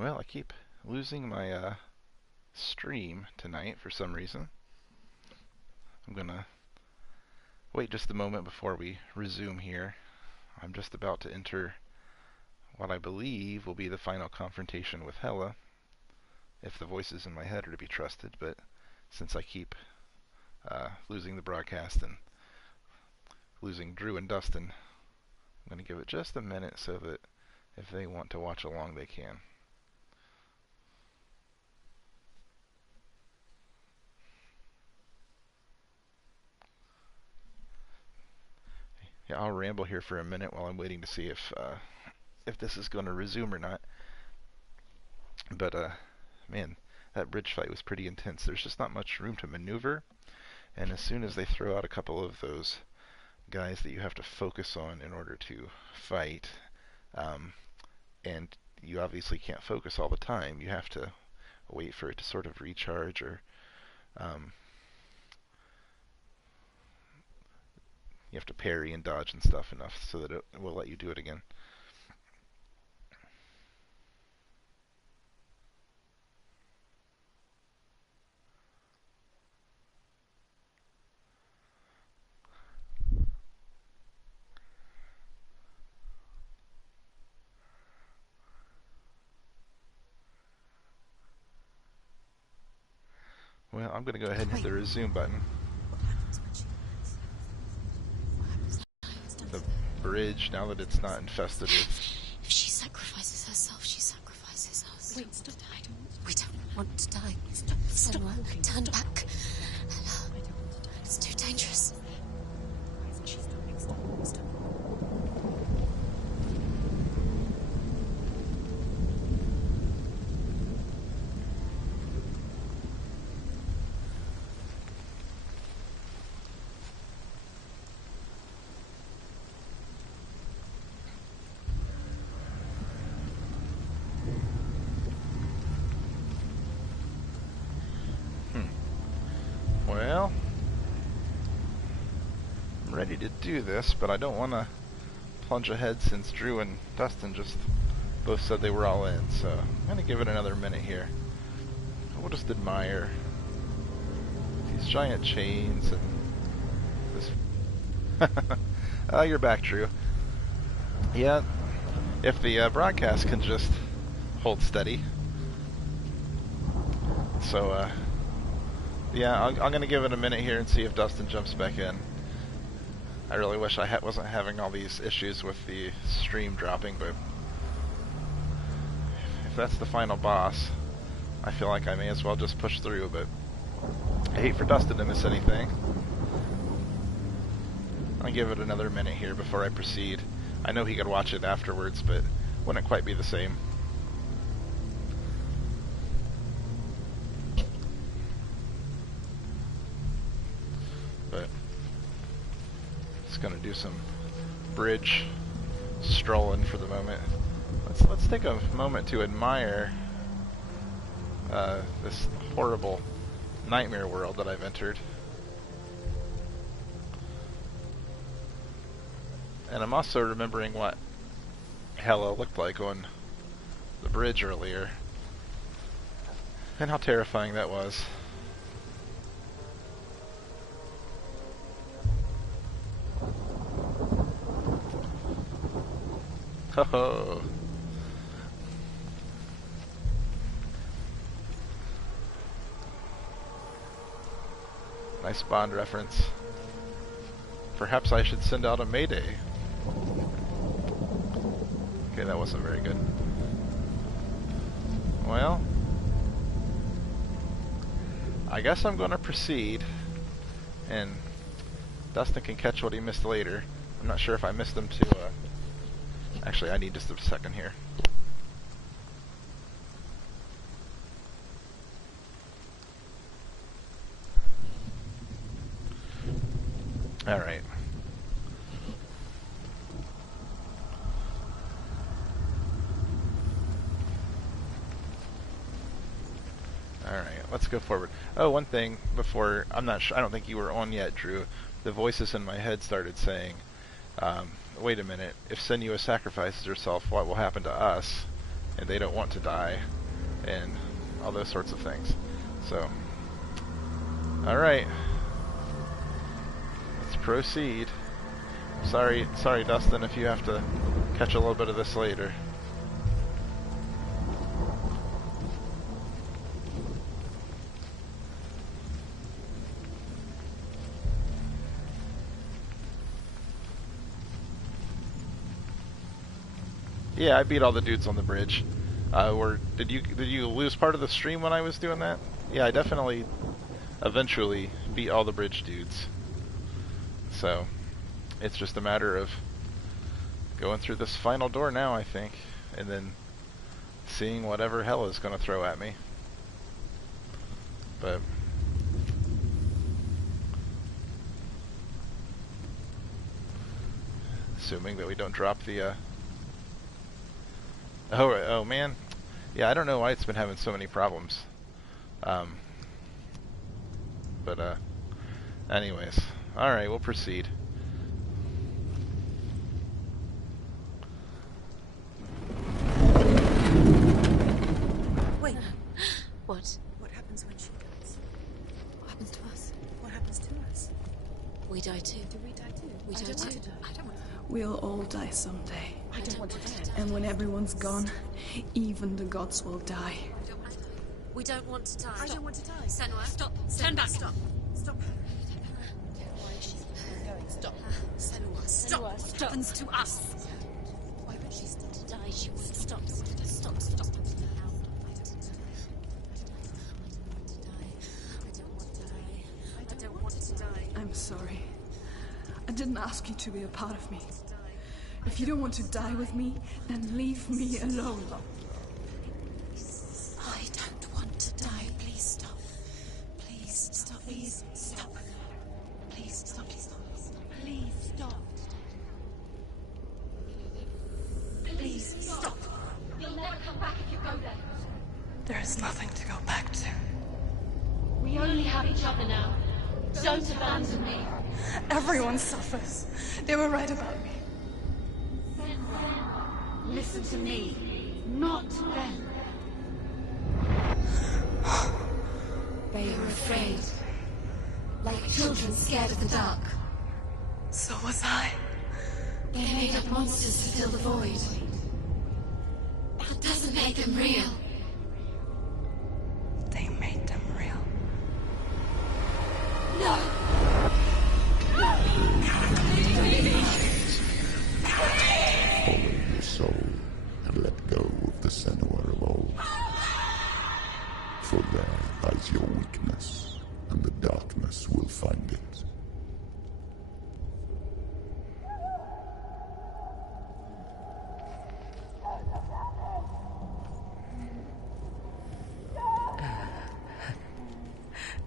Well, I keep losing my stream tonight for some reason. I'm gonna wait just a moment before we resume here. I'm just about to enter what I believe will be the final confrontation with Hela, if the voices in my head are to be trusted, but since I keep losing the broadcast and losing Drew and Dustin, I'm going to give it just a minute so that if they want to watch along, they can. Yeah, I'll ramble here for a minute while I'm waiting to see if this is going to resume or not. But man, that bridge fight was pretty intense. There's just not much room to maneuver, and as soon as they throw out a couple of those guys that you have to focus on in order to fight, and you obviously can't focus all the time. You have to wait for it to sort of recharge, or you have to parry and dodge and stuff enough so that it will let you do it again. Well, I'm going to go ahead and hit the resume button. The bridge, now that it's not infested with... If she sacrifices herself, she sacrifices us. Wait, stop. We don't want to die. Stop. Senua, turn back. Hela, it's too dangerous. Stop. Well, I'm ready to do this, but I don't want to plunge ahead since Drew and Dustin just both said they were all in, so I'm going to give it another minute here. We'll just admire these giant chains and this... Oh, you're back, Drew. Yeah, if the broadcast can just hold steady. So, yeah, I'm going to give it a minute here and see if Dustin jumps back in. I really wish I wasn't having all these issues with the stream dropping, but if that's the final boss, I feel like I may as well just push through, but I hate for Dustin to miss anything. I'll give it another minute here before I proceed. I know he could watch it afterwards, but wouldn't quite be the same. But just gonna do some bridge strolling for the moment. Let's take a moment to admire this horrible nightmare world that I've entered. And I'm also remembering what Hela looked like on the bridge earlier, and how terrifying that was. Ho ho! Nice Bond reference. Perhaps I should send out a mayday. Okay, that wasn't very good. Well, I guess I'm going to proceed, and Dustin can catch what he missed later. I'm not sure if I missed him to, actually, I need just a second here. Alright. Alright, let's go forward. Oh, one thing before, I'm not sure, I don't think you were on yet, Drew. The voices in my head started saying, wait a minute, if Senua sacrifices herself, what will happen to us? and they don't want to die, and all those sorts of things. So, alright. Let's proceed. Sorry, Dustin, if you have to catch a little bit of this later. Yeah, I beat all the dudes on the bridge. Or did you lose part of the stream when I was doing that? Yeah, I definitely eventually beat all the bridge dudes. So, it's just a matter of going through this final door now, I think, and then seeing whatever Hela is going to throw at me. But assuming that we don't drop the oh man, yeah, I don't know why it's been having so many problems. But anyways, all right, we'll proceed. Wait. What? What happens when she goes? What happens to us? What happens to us? We die too. Do we die too? We I die don't want too. to die. I don't want to die. We'll all die someday. I don't want to die. And when everyone's gone, even the gods will die. We don't want to die. I don't want to die. Senua, stop. Senua, Turn back. Stop. Stop her. Why is she Going. Stop. Senua, Stop. What Stop. happens to us? Why would she stop to die? She would stop. Stop. Stop. I don't want to die. I'm sorry. I didn't ask you to be a part of me. If you don't want to die with me, then leave me alone. I don't want to die. Please stop. Please stop. Please stop. Please stop. Please stop. Please stop. Please stop. You'll never come back if you go there. There is nothing to go back to. We only have each other now. Don't abandon me. Everyone suffers. They were right about me. Listen to me, not them. They were afraid. Like children scared of the dark. So was I. They made up monsters to fill the void. That doesn't make them real. They made them real. No! Follow your soul and let go of the Senua of old. For there lies your weakness, and the darkness will find it.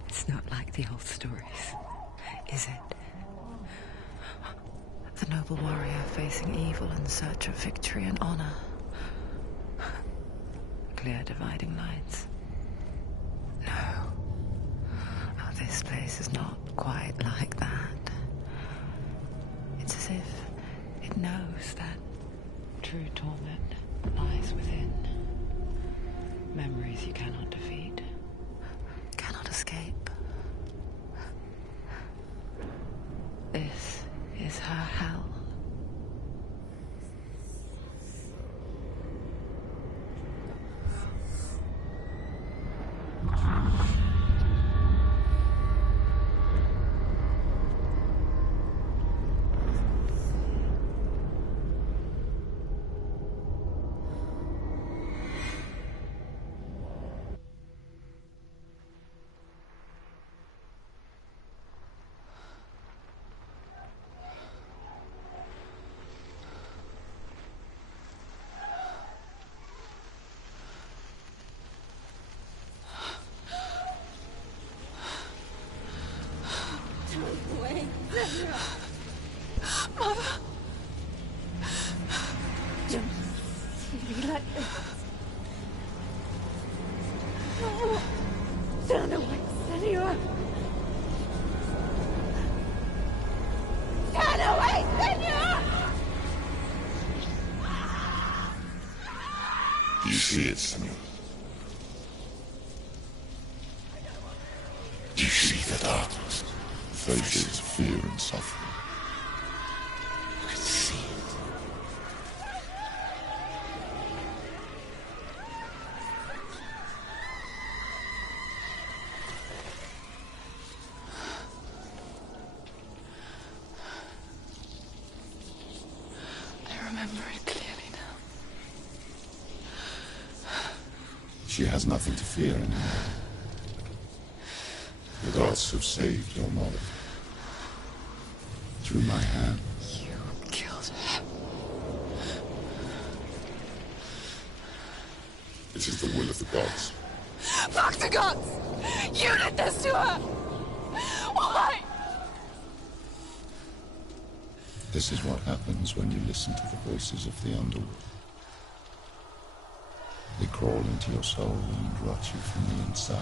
It's not like the old stories, is it? The noble warrior facing evil in search of victory and honor. Clear dividing lines. No. Oh, this place is not quite like that. It's as if it knows that true torment lies within. Memories you cannot defeat, cannot escape. This is her hell. You see it, Senua? Do you see the darkness? Faces of fear and suffering. You can see it. I remember it clearly now. She has nothing to fear anymore. The gods have saved your mother. Through my hand. You killed her. It is the will of the gods. Fuck the gods! You did this to her! Why? This is what happens when you listen to the voices of the underworld. They crawl into your soul and rot you from the inside.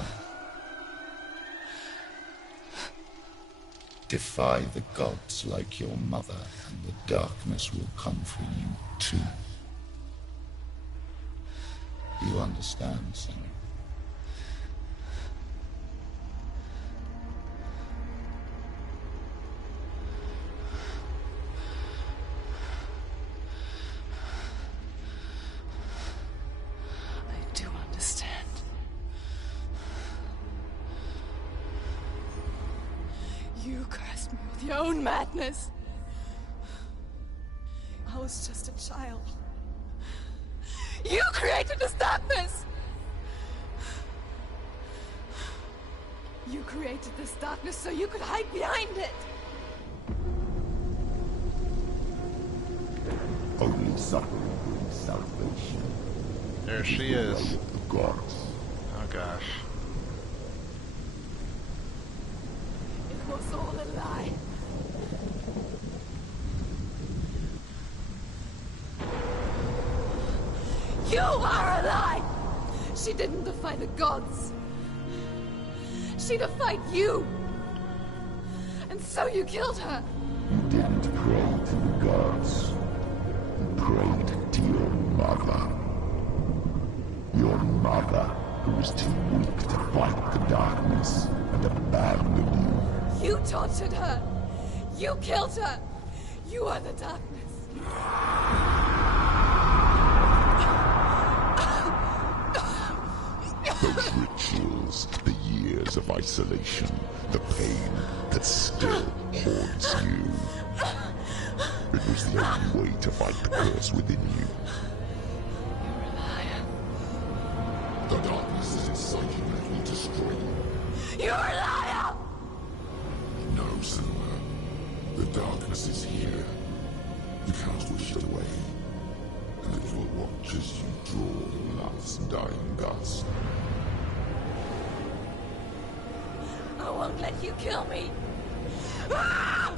Defy the gods like your mother, and the darkness will come for you too. You understand, Senua? I do understand. You cursed me with your own madness. I was just a child. You created this darkness! You created this darkness so you could hide behind it! Only suffering brings salvation. There she is. The gods. Oh gosh. It was all a lie. You are a lie! She didn't defy the gods. She defied you. And so you killed her. You didn't pray to the gods. You prayed to your mother. Your mother, who was too weak to fight the darkness and abandoned you. You tortured her. You killed her. You are the darkness. Those rituals, the years of isolation, the pain that still haunts you. It was the only way to fight the curse within you. You're a liar. The darkness is inside you and it will destroy you. You're a liar! No, Senua. The darkness is here. You cannot wish it away. And it will watch as you draw the last dying gasp. I won't let you kill me. Ah!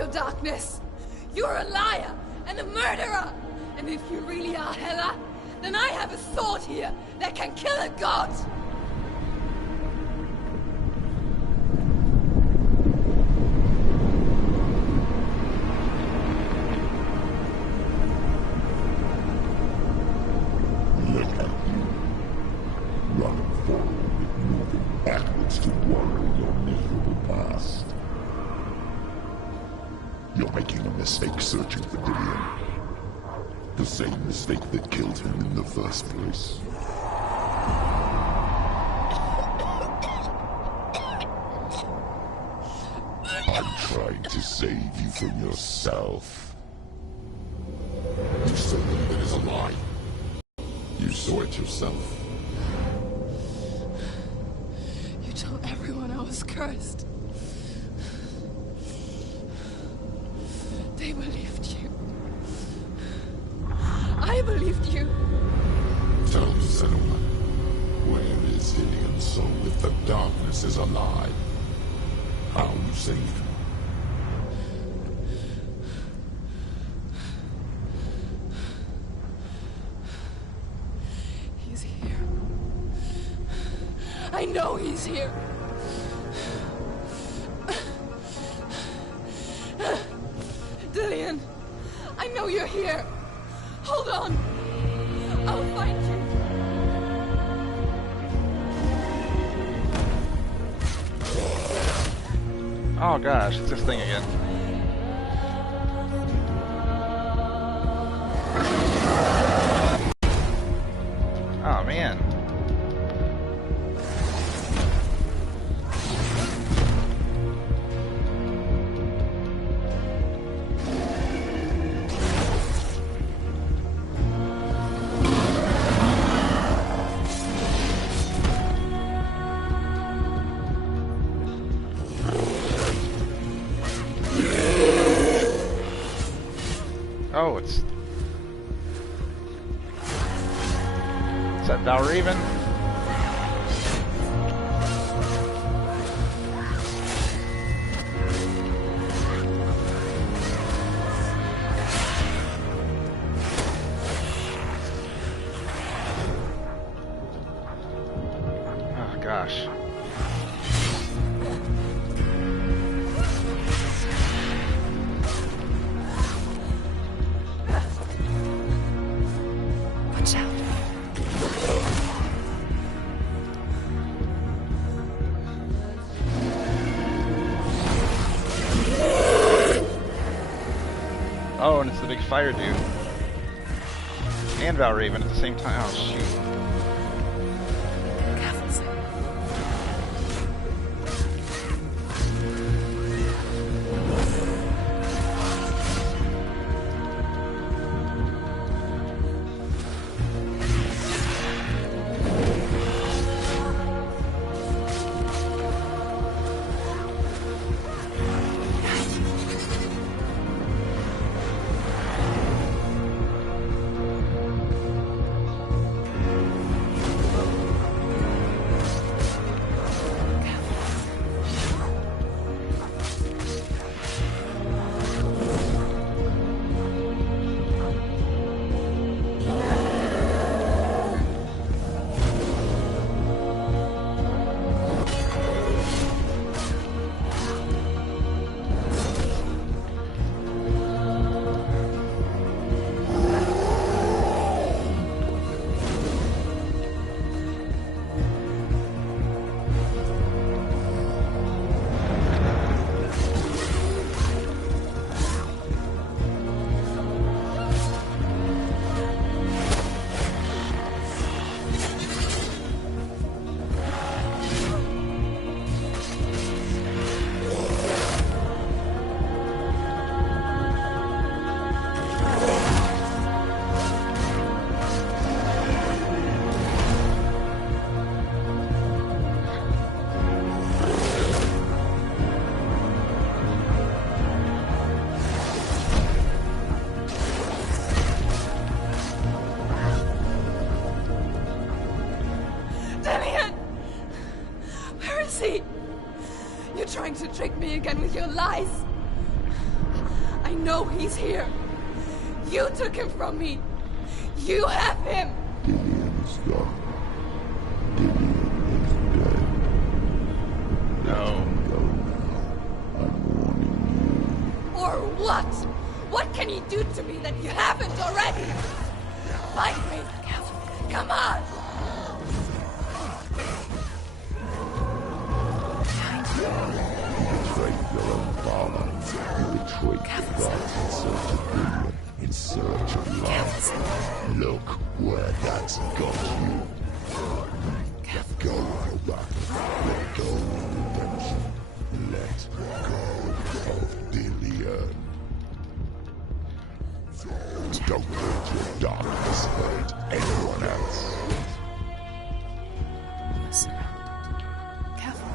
your darkness. You're a liar and a murderer. And if you really are Hela, then I have a sword here that can kill a god. Look at you. Running forward, moving backwards to wallow in your miserable past. You're making a mistake searching for Dillion. The same mistake that killed him in the first place. I'm trying to save you from yourself. You said that it is a lie. You saw it yourself. You told everyone I was cursed. They believed you. I believed you. Tell me, Senua, where is Dillion's soul if the darkness is alive? How you saved him? He's here. I know he's here. Dillion, I know you're here. Hold on. I'll find you. Oh gosh, it's this thing again. Oh man. Oh, it's... Is that Valraven? Oh, gosh. Watch out. Oh, and it's the big fire dude. And Valraven at the same time. Oh, shoot. Careful, Sam. You're trying to trick me again with your lies. know he's here. You took him from me. You have him. Dillian is gone. Dillian is dead. No. Go now. I'm warning Or what? What can you do to me that you haven't already? Fight me. Come on. you. You betrayed your own father. You betrayed the gods in search of Dillian, in search of love. Look where that's got you. Let go, Hela. Let go of redemption. Let go of Dillian. Don't let your darkness hurt anyone else. Careful.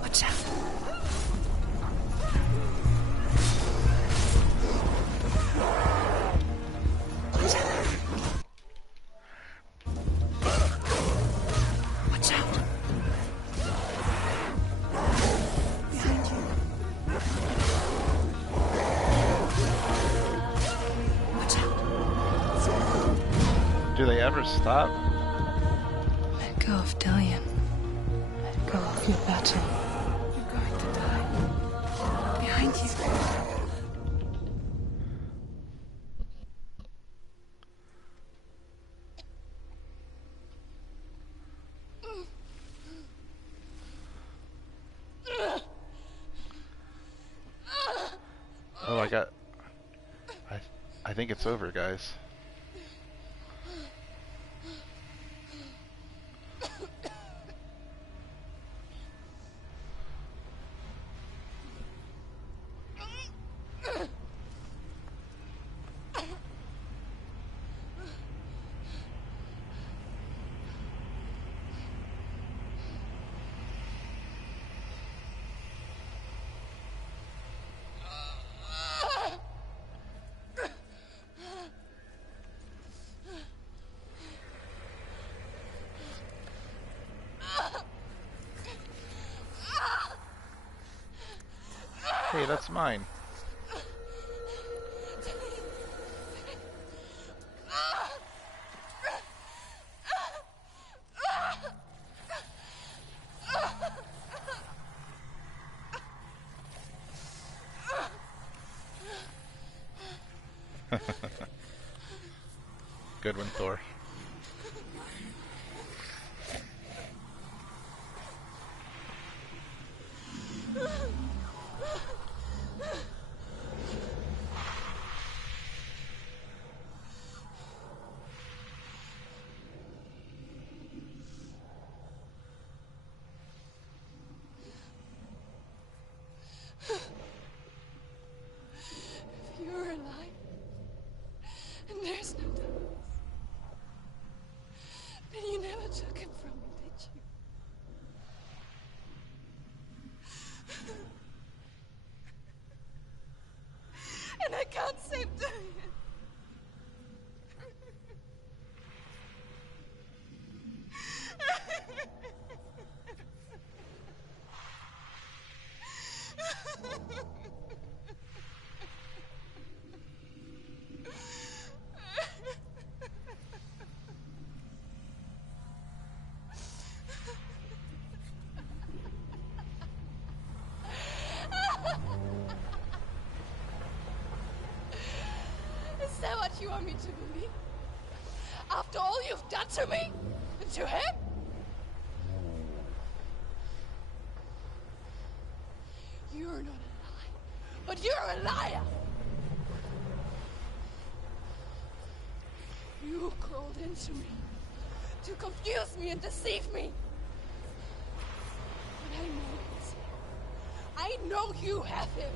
Watch out. Watch out. Behind you. Watch out. Do they ever stop? Let go of Dillian. Let go of your battle. You're going to die. Behind you. Oh, I think it's over, guys. Hey, that's mine. Good one, Thor. If you're alive, and there's no darkness, then you never took him from me, did you? And I can't save Dillian. Is that what you want me to believe? After all you've done to me? And to him? You're not a liar, but you're a liar! You crawled into me to confuse me and deceive me. But I know he's here. I know you have him.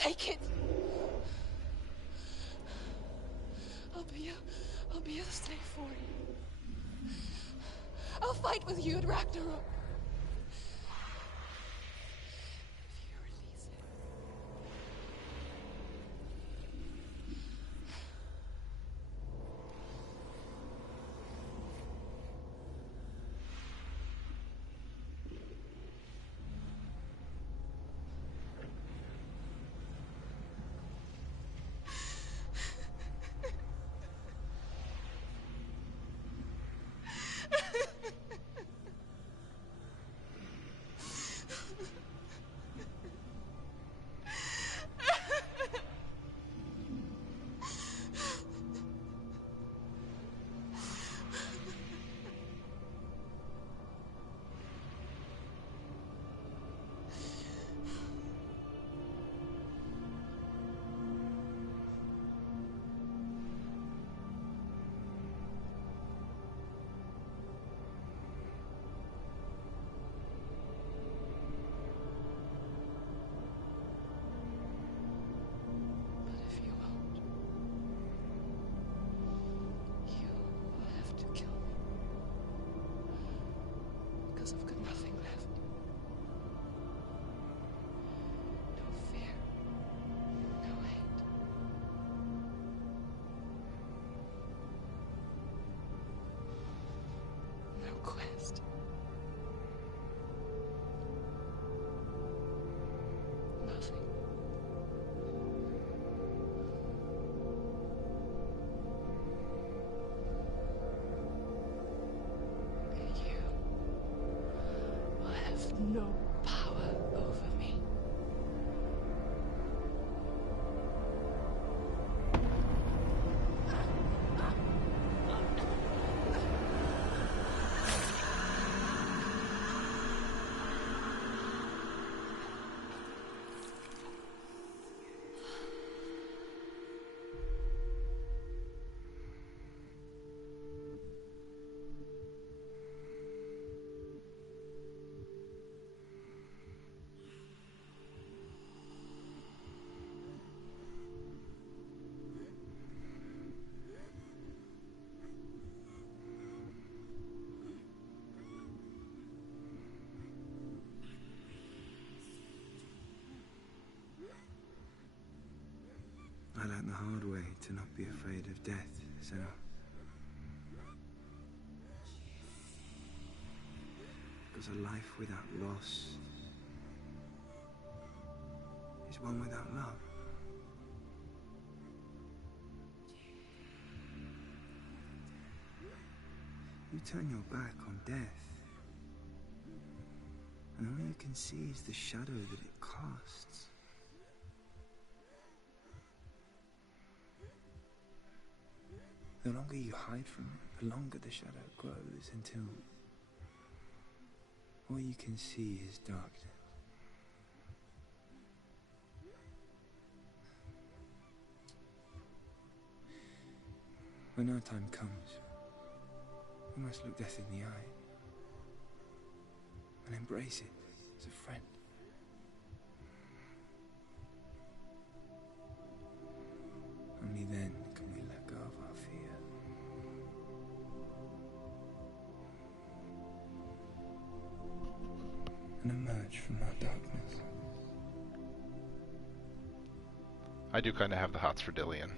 Take it. I'll be a slave for you. I'll fight with you at Ragnarok. If you release it. I've got nothing left. No fear. No hate. No quest. Nothing. No power over me. I learned the hard way to not be afraid of death, Senua. Because a life without loss is one without love. You turn your back on death, and all you can see is the shadow that it casts. The longer you hide from it, the longer the shadow grows until all you can see is darkness. When our time comes, we must look death in the eye and embrace it as a friend. Only then can we let go of our fear. And emerge from our darkness. I do kind of have the hots for Dillian.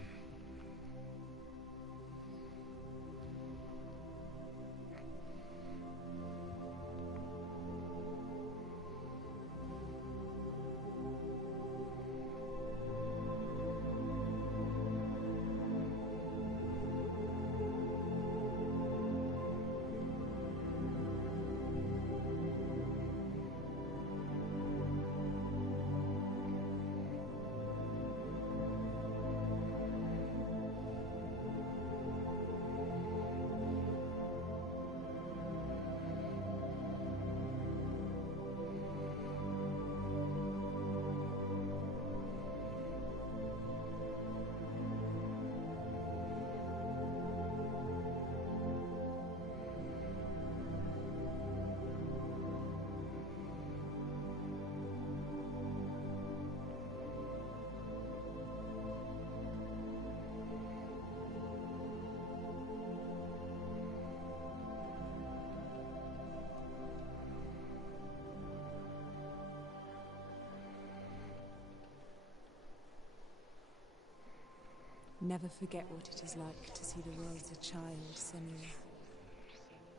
Never forget what it is like to see the world as a child, Senua.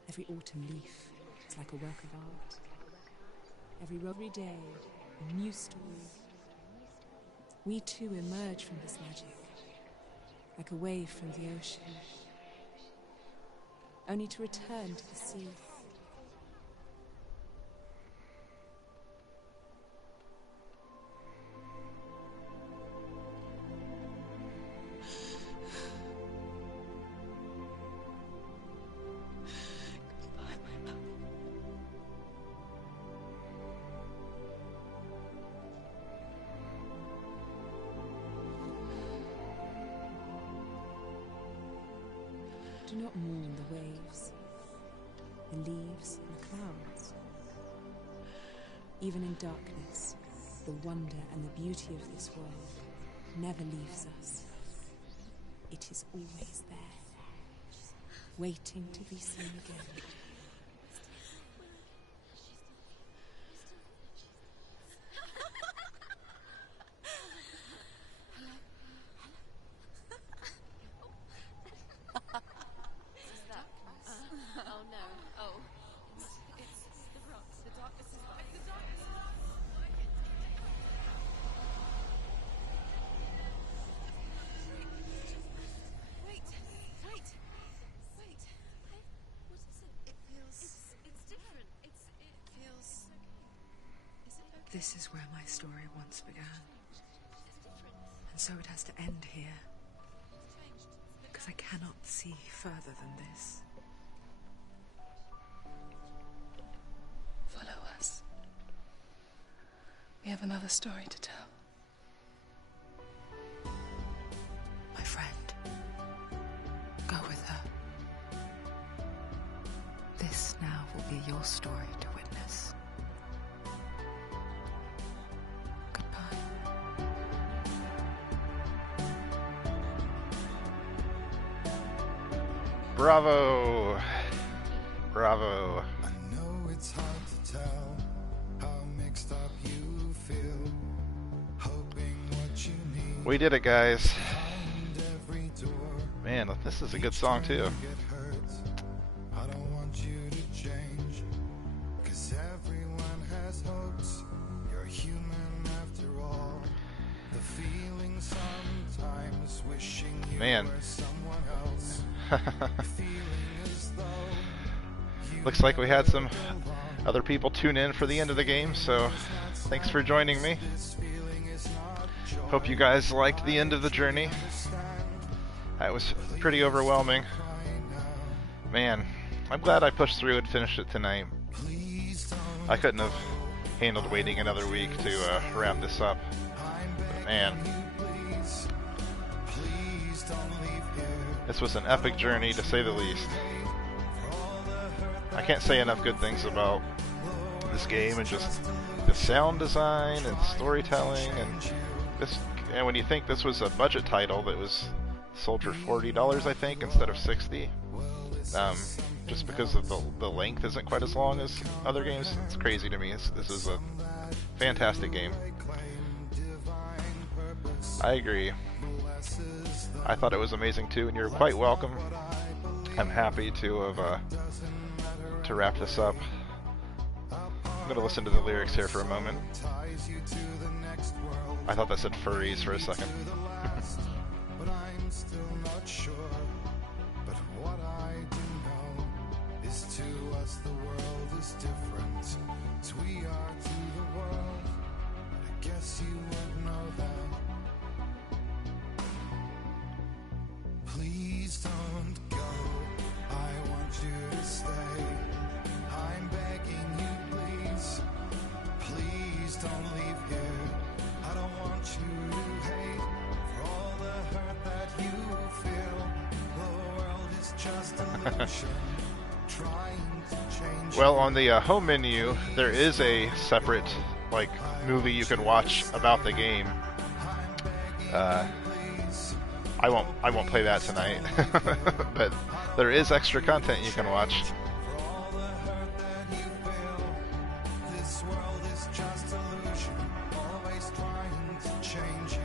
Every autumn leaf is like a work of art. Every day, a new story. We too emerge from this magic, like a wave from the ocean, only to return to the sea. Do not mourn the waves, the leaves and the clouds. Even in darkness, the wonder and the beauty of this world never leaves us. It is always there, waiting to be seen again. This is where my story once began. And so it has to end here. Because I cannot see further than this. Follow us. We have another story to tell. My friend, go with her. This now will be your story to witness. Bravo! Bravo. I know it's hard to tell how mixed up you feel. Hoping what you need. We did it, guys. Behind every door. Man, this is a good song too. Get hurt. I don't want you to change. 'Cause everyone has hopes. You're human after all. The feeling sometimes wishing you Man. were someone else. Looks like we had some other people tune in for the end of the game, so thanks for joining me. Hope you guys liked the end of the journey. That was pretty overwhelming. Man, I'm glad I pushed through and finished it tonight. I couldn't have handled waiting another week to wrap this up. But man, this was an epic journey, to say the least. I can't say enough good things about this game, and just the sound design and storytelling, and when you think this was a budget title that was sold for $40, I think, instead of $60, just because of the length isn't quite as long as other games. It's crazy to me. This is a fantastic game. I agree. I thought it was amazing too, and you're quite welcome. I'm happy to have to wrap this up. I'm gonna listen to the lyrics here for a moment. I thought that said furries for a second. But I'm still not sure. But what I do know is to us the world is different. As we are to the world. I guess you would know that. Please don't go. I want you to stay. I'm begging you, please. Please don't leave here. I don't want you to hate for all the hurt that you feel. The world is just an illusion. Trying to change. Well, on the home menu, there is a separate movie you can watch about the game. I won't play that tonight, but there is extra content you can watch. This world is just illusion, always trying to change you.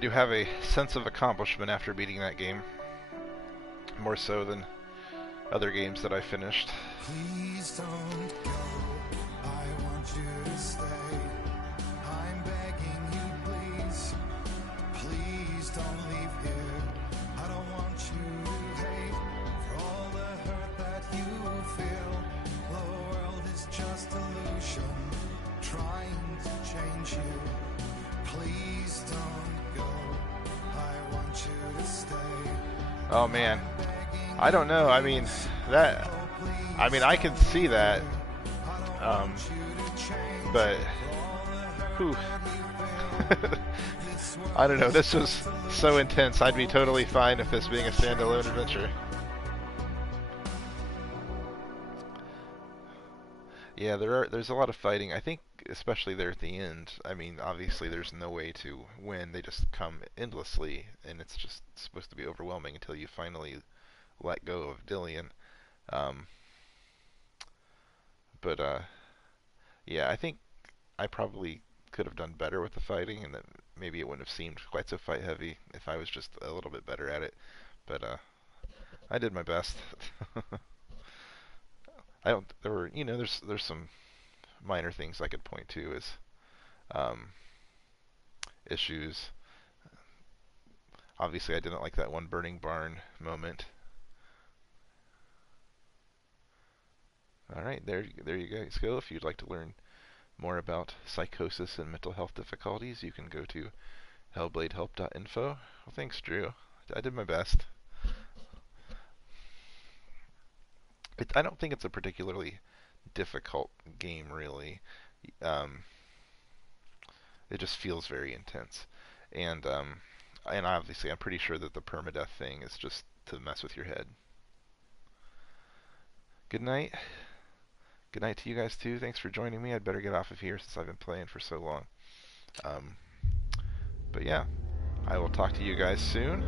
do have a sense of accomplishment after beating that game. More so than other games that I finished. Please don't go. I want you to stay. I'm begging you, please. Please don't leave here. I don't want you to hate for all the hurt that you feel. The world is just illusion, trying to change you. Please don't go. I want you to stay. Oh man, I don't know. I mean, I can see that, but whew. I don't know. This was so intense. I'd be totally fine if this being a standalone adventure. Yeah, there's a lot of fighting. I think, especially there at the end. I mean, obviously there's no way to win. They just come endlessly, and it's just supposed to be overwhelming until you finally let go of Dillian. But yeah, I think I probably could have done better with the fighting, and that maybe it wouldn't have seemed quite so fight heavy if I was just a little bit better at it. But I did my best. I don't. There were, there's some minor things I could point to as issues. Obviously, I didn't like that one burning barn moment. All right, there you guys go. If you'd like to learn more about psychosis and mental health difficulties, you can go to hellbladehelp.info. Well, thanks, Drew. I did my best. I don't think it's a particularly difficult game, really. It just feels very intense, and obviously, I'm pretty sure that the permadeath thing is just to mess with your head. Good night. Good night to you guys too. Thanks for joining me. I'd better get off of here since I've been playing for so long. But yeah, I will talk to you guys soon.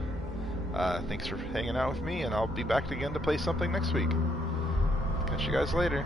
Thanks for hanging out with me, and I'll be back again to play something next week. Catch you guys later.